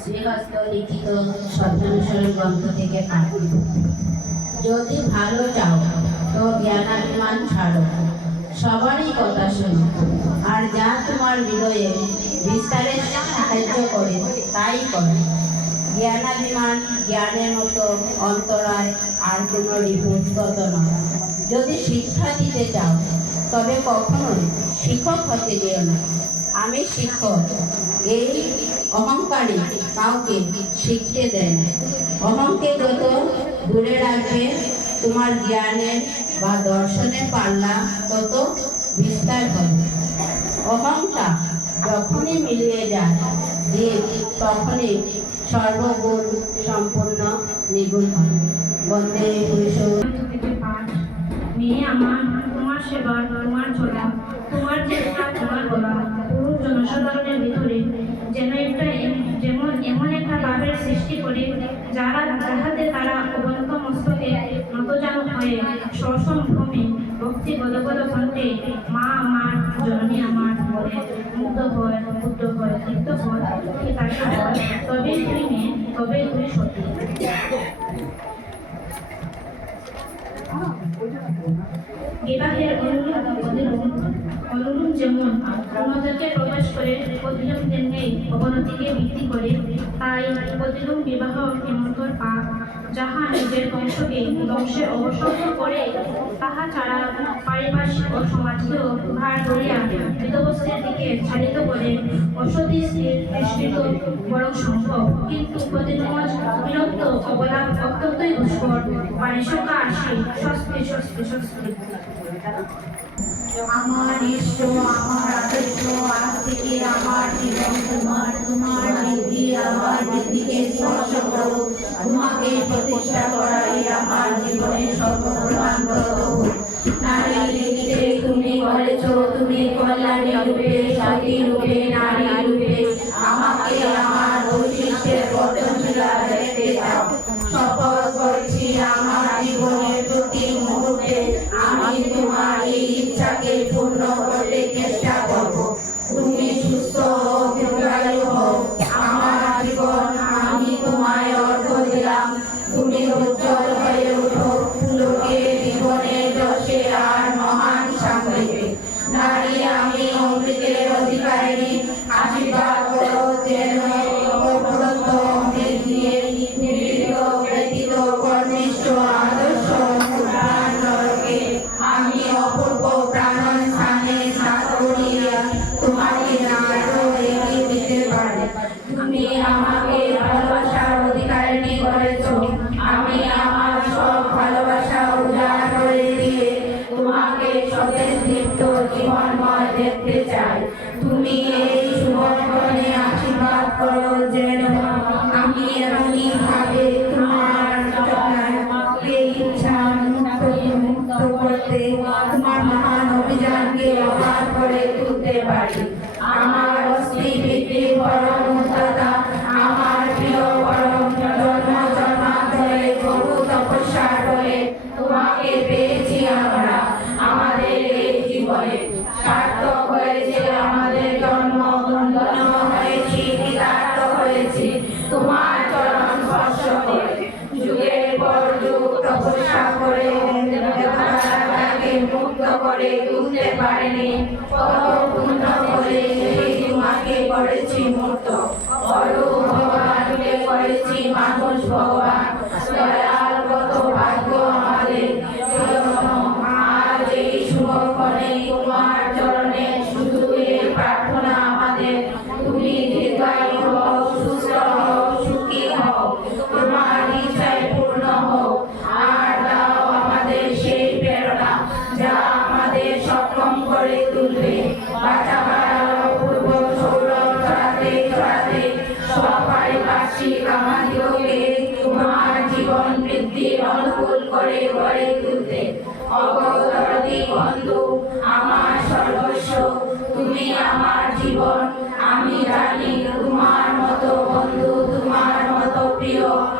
শ্রীহস্ত লিখিত স্বপ্নানুসরণ গ্রন্থ থেকে পাঠ যদি ভালো চাও, তো জ্ঞানাভিমান ছাড়ো। সবারই কথা শোনো। আর যা তোমার হৃদয়ে বিস্তারে সাহায্য করে, তাই করো। জ্ঞানাভিমান জ্ঞানের মতো অন্তরায় আর কোনো রিপোর্টগত নয়। যদি শিক্ষা দিতে চাও, তবে কখনোই শিক্ষক হতে যেও না। আমি শিক্ষক। এই অহংকারী কাউকে শিখতে দেয় না। অহংকে যত দূরে রাখবে, তোমার জ্ঞানের বা দর্শনের পাল্লা তত বিস্তার হবে। অহংটা যখনই মিলিয়ে যায়, যে তখনই সর্বগুণ সম্পূর্ণ নিগুণ হয়। বন্দে পাঠ আমার তোমার সেবা তোমার চলা তোমার চেষ্টা, তোমার বলা। জনসাধারণের ভিতরে যেন একটা যেমন এমন একটা ভাবের সৃষ্টি করে যারা, যাহাতে তারা অবন্ত মস্তকে নতজান হয়ে সসম্ভ্রমে ভক্তি বলবল কণ্ঠে, মা আমার জননী আমার বলে মুগ্ধ হয় বুদ্ধ হয় তৃপ্ত হয় তবে তুই মেয়ে তবে তুই সতী। যেমন অন্যদেরকে প্রবেশ করে প্রতিলোম তেমনি অবনতিকে ভিত্তি করে, তাই প্রতিলোম বিবাহ এমনকর পাপ যাহা নিজের বংশকে বংশে অবসর্গ করে, তাহা ছাড়া পারিপার্শ্বিক ও সমাজীয় ভার ধরিয়া বিধবস্ত্রীর দিকে চালিত করে অসতী স্ত্রীর দৃষ্টিত বরং সম্ভব। কিন্তু প্রতিমজ বিরক্ত অবলাপ অত্যন্তই দুষ্কর। পারিশকা আসে স্বস্তি স্বস্তি স্বস্তি আমার ইষ্ট আমার আদর্শ, আজ থেকে আমার জীবন, তোমার তোমার বৃদ্ধি, আমার বৃদ্ধিকে স্পর্শ করো। তোমাকে প্রতিষ্ঠা করাই আমার জীবনের সর্বপ্রধান ব্রত। তুমি বলেছ, তুমি কল্যাণী রূপে সতী রূপে, নারী রূপে। আমাকে আমার বৈশিষ্ট্যের বর্তনশীলা দেখতে শপথ তুমি আমাকে ভালোবাসার অধিকারিণী করেছ। আমি আমার সব ভালোবাসা উজাড় করে দিয়ে তোমাকে সতেজ দীপ্ত জীবনময় দেখতে চাই। তুমি এই আশীর্বাদ করো যেন আমি মহান অভিযানকে তুলতে পারি। আমার অস্থি পরম মুক্ত করে তুলতে পারেনি। করে তোমাকে করেছি ভগবানকে করেছি মানুষ ভগবান। তুলবে। অনুকূল করে গড়ে তুলতে। বন্ধু, আমার সর্বস্ব। তুমি আমার জীবন, আমি জানি তোমার মতো বন্ধু, তোমার মতো প্রিয়।